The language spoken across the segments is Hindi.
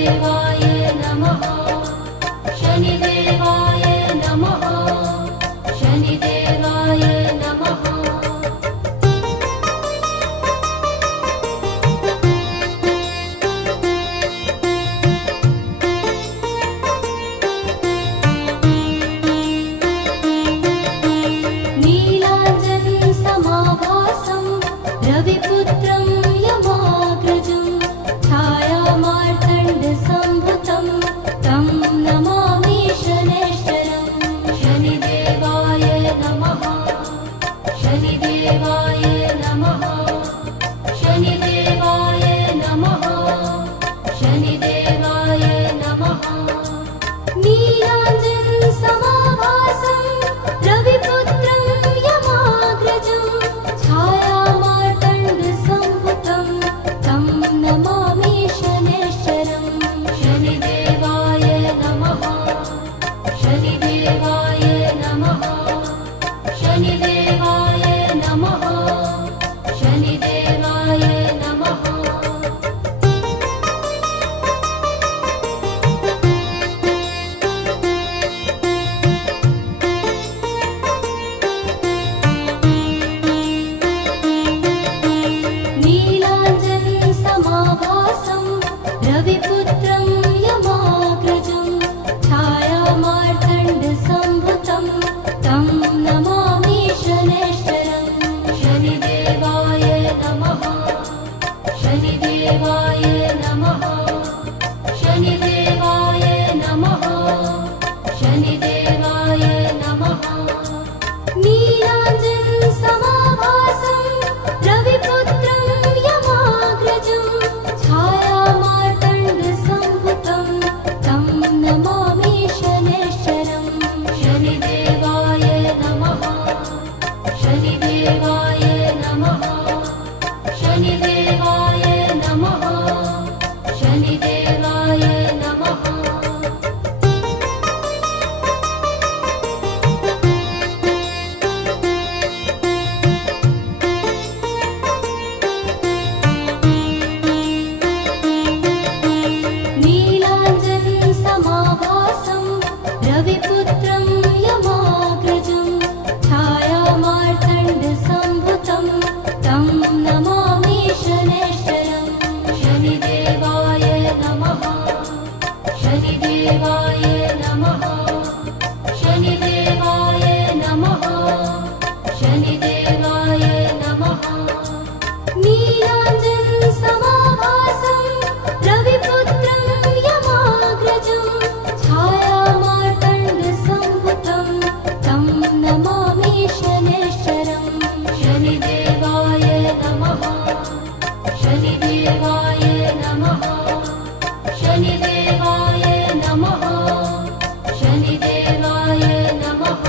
शनिदेवाय नमः शनिदेवाय नमः शनिदेवाय नमः। नीलाञ्जनसमाभासं रविपुत्रं यमाग्रजं छायामार्तण्डसम्भुतं तं नमामि शनैश्चरं। शनिदेवाय नमः शनिदेवाय नमः शनिदेवाय नमः शनिदेवाय नमः। नीलाञ्जनसमाभासं रविपुत्रं यमाग्रजं छायामार्तण्डसम्भुतं तं नमामि शनैश्चरं। शनिदेवाय नमः शनिदेवाय नमः शनिदेवाय नमः शनिदेवाय नमः। नीलाञ्जनसमाभासं रविपुत्रं यमाग्रजं छायामार्तण्डसम्भुतं तं नमामि शनैश्चरं। शनिदेवाय नमः शनिदेवाय नमः शनिदेवाय नमः शनिदेवाय नमः। नीलाञ्जनसमाभासं रविपुत्रं यमाग्रजं छायामार्तण्डसम्भुतं तं नमामि शनैश्चरं। शनिदेवाय नमः शनिदेवाय नमः शनिदेवाय नमः शनिदेवाय नमः। नीलाञ्जनसमाभासं रविपुत्रं यमाग्रजं छायामार्तण्डसम्भुतं तं नमामि शनैश्चरं। शनिदेवाय नमः शनिदेवाय नमः शनिदेवाय नमः शनिदेवाय नमः। नीलाञ्जनसमाभासं रविपुत्रं यमाग्रजं छायामार्तण्डसम्भुतं तं नमामि शनैश्चरं। शनिदेवाय नमः शनिदेवाय नमः शनिदेवाय नमः शनिदेवाय नमः।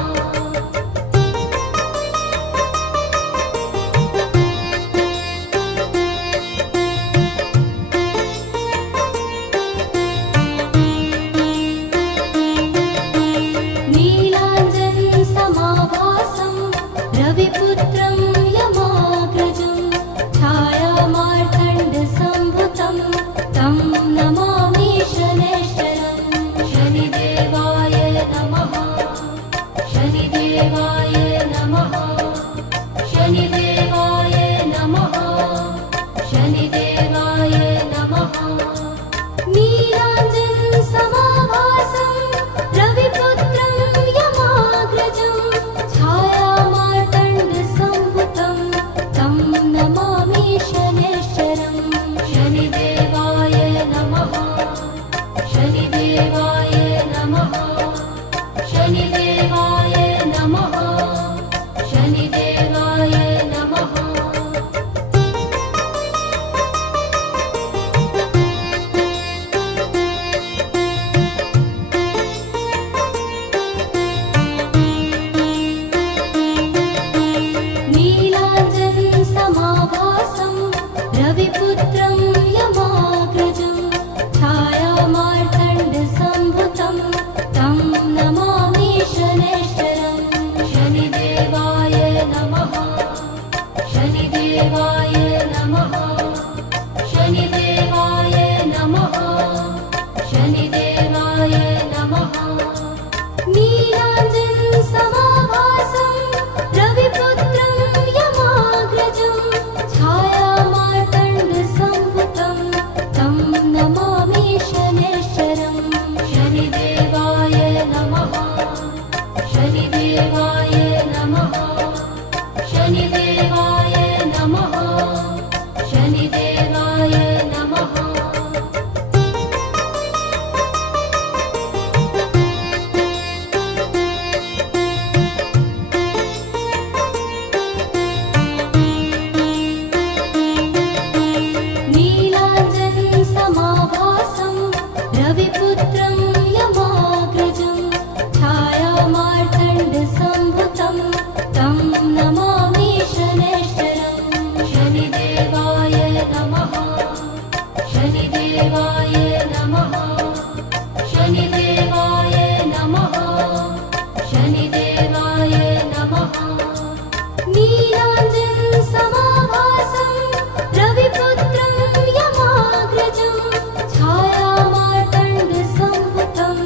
नीलाञ्जनसमाभासं रविपुत्रं यमाग्रजं छायामार्तण्डसम्भुतं तं नमामि शनैश्चरं। शनिदेवाय नमः शनिदेवाय नमः शनिदेवाय नमः शनिदेवाय नमः। नीलाञ्जनसमाभासं रविपुत्रं यमाग्रजं छायामार्तण्डसम्भुतं तं नमामि शनैश्चरं। शनिदेवाय नमः शनिदेवाय नमः शनिदेवाय नमः शनिदेवाय नमः। नीलाञ्जनसमाभासं रविपुत्रं यमाग्रजं छायामार्तण्डसम्भुतं तं नमामि शनैश्चरं। शनिदेवाय नमः शनिदेवाय नमः शनिदेवाय नमः शनिदेवाय नमः शनिदेवाय नमः शनिदेवाय नमः नीलाञ्जनसमाभासं रविपुत्रं यमाग्रजं छायामार्तण्डसम्भुतं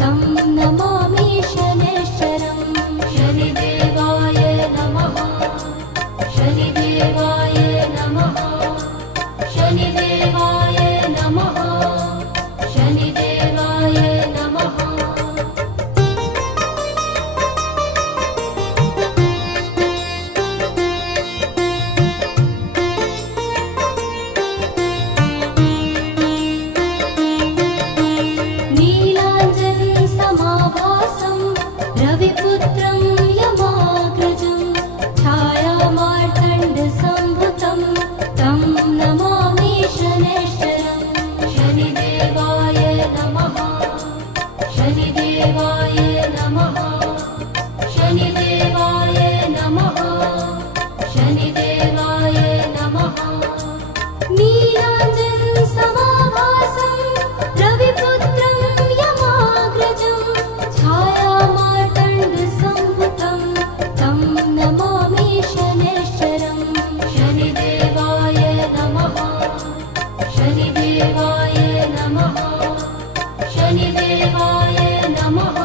तं नमामि शनैश्चरं शनिदेवाय नमः शनिदेवाय नमः शनिदेवाय नमः शनिदेवाय नमः नीलाञ्जनसमाभासं रविपुत्रं यमाग्रजं छायामार्तण्डसम्भुतं तं नमामि शनैश्चरं शनिदेवाय नमः शनिदेवाय नमः शनिदेवाय नमः शनिदेवाय नमः नीलाञ्जनसमाभासं रविपुत्रं यमाग्रजं छायामार्तण्डसम्भुतं तं नमामि शनैश्चरं शनिदेवाय नमः शनिदेवाय नमः शनिदेवाय नमः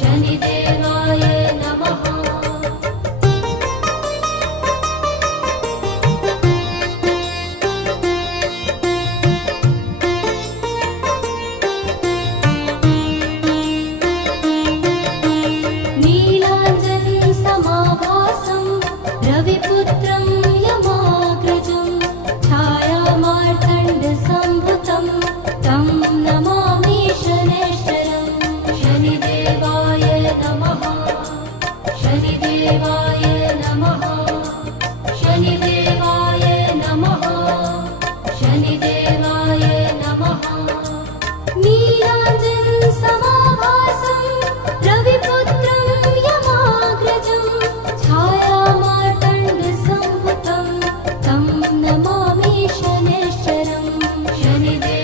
शनिदेवाय नमः नीलाञ्जनसमाभासं रविपुत्रं यमाग्रजं छायामार्तण्डसम्भुतं तं नमामि शनैश्चरं शनिदेवाय नमः शनिदेवाय नमः शनिदेवाय नमः शनिदेवाय नमः नीलाञ्जनसमाभासं रविपुत्रं यमाग्रजं छायामार्तण्डसम्भुतं तं नमामि शनैश्चरं शनिदेवाय